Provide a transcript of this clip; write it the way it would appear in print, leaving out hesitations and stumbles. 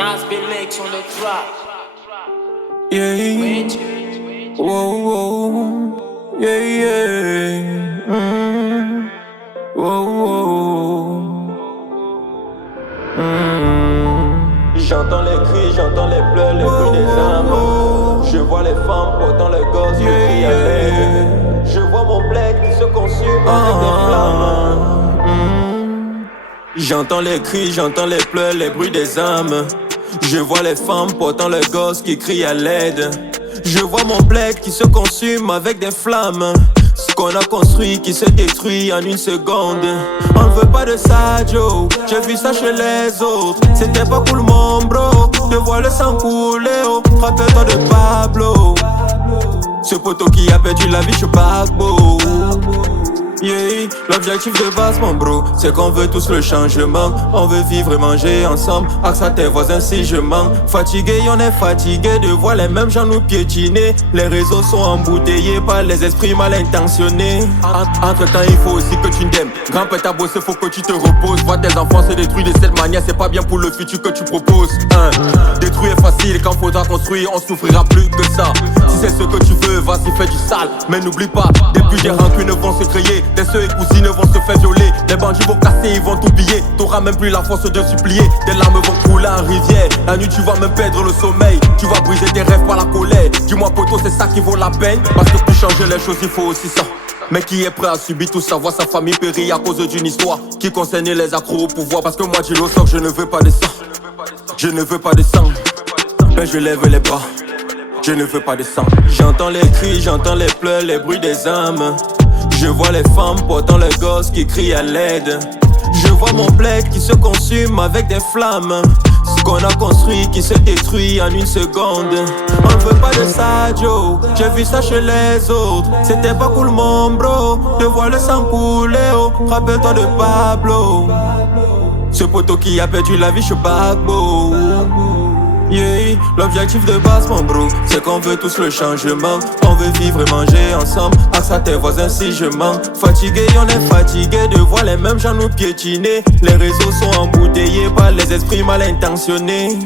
Nas Bellex on the track. Yeah. Whoa, whoa. Yeah, yeah. Whoa, whoa. J'entends les cris, j'entends les pleurs, les bruits des âmes. Je vois les femmes portant les gosses qui crient à l'aide. Je vois mon bled qui se consume avec des flammes. J'entends les cris, j'entends les pleurs, les bruits des âmes. Je vois les femmes portant les gosses qui crient à l'aide. Je vois mon bled qui se consume avec des flammes. Ce qu'on a construit qui se détruit en une seconde. On ne veut pas de ça, Joe. J'ai vu ça chez les autres. C'était pas cool, mon bro. De voir le sang couler, oh. Rappelle-toi de Pablo. Ce poteau qui a perdu la vie chez Bagbo. Yeah, l'objectif de base, mon bro, c'est qu'on veut tous le changement. On veut vivre et manger ensemble. Axe à tes voisins si je mens. Fatigué, on est fatigué de voir les mêmes gens nous piétiner. Les réseaux sont embouteillés par les esprits mal intentionnés. Entre temps, il faut aussi que tu t'aimes. Grand-père t'a bossé, faut que tu te reposes. Voir tes enfants se détruire de cette manière, c'est pas bien pour le futur que tu proposes. Détruire est facile, quand faudra construire, on souffrira plus que ça. Si c'est ce que tu veux, vas-y, fais du sale. Mais n'oublie pas, des plus des rancunes vont se créer. Tes soeurs et cousines vont se faire violer. Les bandits vont casser, ils vont t'oublier. T'auras même plus la force de supplier. Tes larmes vont couler en rivière. La nuit tu vas même perdre le sommeil. Tu vas briser tes rêves par la colère. Dis-moi poteau, c'est ça qui vaut la peine. Parce que pour changer les choses il faut aussi ça. Mais qui est prêt à subir tout ça, voir sa famille périr à cause d'une histoire qui concernait les accros au pouvoir. Parce que moi Gilo sort, je ne veux pas de sang. Je ne veux pas de sang. Mais je lève les bras. Je ne veux pas de sang. J'entends les cris, j'entends les pleurs, les bruits des âmes. Je vois les femmes portant les gosses qui crient à l'aide. Je vois mon bled qui se consume avec des flammes. Ce qu'on a construit qui se détruit en une seconde. On ne veut pas de ça, Joe. J'ai vu ça chez les autres. C'était pas cool, mon bro. De voir le sang couler, oh. Rappelle-toi de Pablo. Ce poteau qui a perdu la vie chez Bagbo. Yeah, l'objectif de base, mon bro, c'est qu'on veut tous le changement. On veut vivre et manger ensemble. Axe à tes voisins si je mens. Fatigué, on est fatigué de voir les mêmes gens nous piétiner. Les réseaux sont embouteillés par les esprits mal intentionnés.